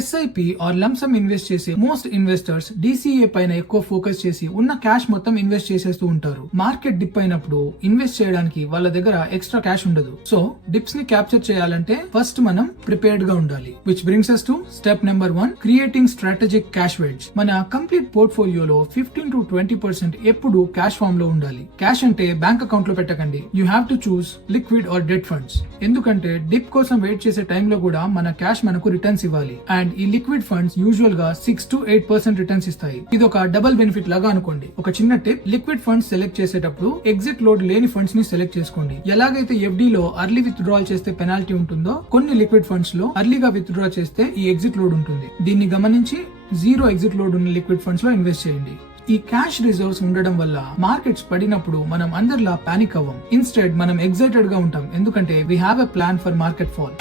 SIP are lump sum invest చేసే most investors DCA పైన ఎక్కువ ఫోకస్ చేసి ఉన్న క్యాష్ మొత్తం ఇన్వెస్ట్ చేసేస్తూ ఉంటారు. మార్కెట్ డిప్ అయినప్పుడు ఇన్వెస్ట్ చేయడానికి వాళ్ళ దగ్గర ఎక్స్ట్రా క్యాష్ ఉండదు. సో డిప్స్ ని క్యాప్చర్ చేయాలంటే ఫస్ట్ మనం ప్రిపేర్డ్ గా ఉండాలి. Which brings us to step number 1, creating strategic cash wedge. మన కంప్లీట్ పోర్ట్ఫోలియోలో 15 to 20% ఎప్పుడు క్యాష్ ఫామ్ లో ఉండాలి. క్యాష్ అంటే బ్యాంక్ అకౌంట్ లో పెట్టకండి. You have to choose liquid are debt funds. ఎందుకంటే డిప్ కోసం వెయిట్ చేసే టైంలో కూడా మన క్యాష్ మనకు రిటర్న్స్ ఇవ్వాలి. అండ్ ఈ లిక్విడ్ ఫండ్స్ యూజువల్ గా 6 to 8% రిటర్న్స్ ఇస్తాయి. ఇది ఒక డబుల్ బెనిఫిట్ లాగా అనుకోండి. ఒక చిన్న టిప్, లిక్విడ్ ఫండ్స్ సెలెక్ట్ చేసేటప్పుడు ఎగ్జిట్ లోడ్ లేని ఫండ్స్ ని సెలెక్ట్ చేసుకోండి. ఎలాగైతే FD లో అర్లీ విత్డ్రాల్ చేస్తే పెనాల్టీ ఉంటుందో, కొన్ని లిక్విడ్ ఫండ్స్ లో అర్లీగా విత్డ్రా చేస్తే ఈ ఎగ్జిట్ లోడ్ ఉంటుంది. దీన్ని గమనించి జీరో ఎగ్జిట్ లోడ్ ఉన్న లిక్విడ్ ఫండ్స్ లో ఇన్వెస్ట్ చేయండి. ఈ క్యాష్ రిజర్వ్స్ ఉండడం వల్ల మార్కెట్స్ పడినప్పుడు మనం అందరిలా పానిక్ అవ్వం. ఇన్స్టెడ్ మనం ఎక్సైటెడ్ గా ఉంటాం, ఎందుకంటే we have a plan for market fall.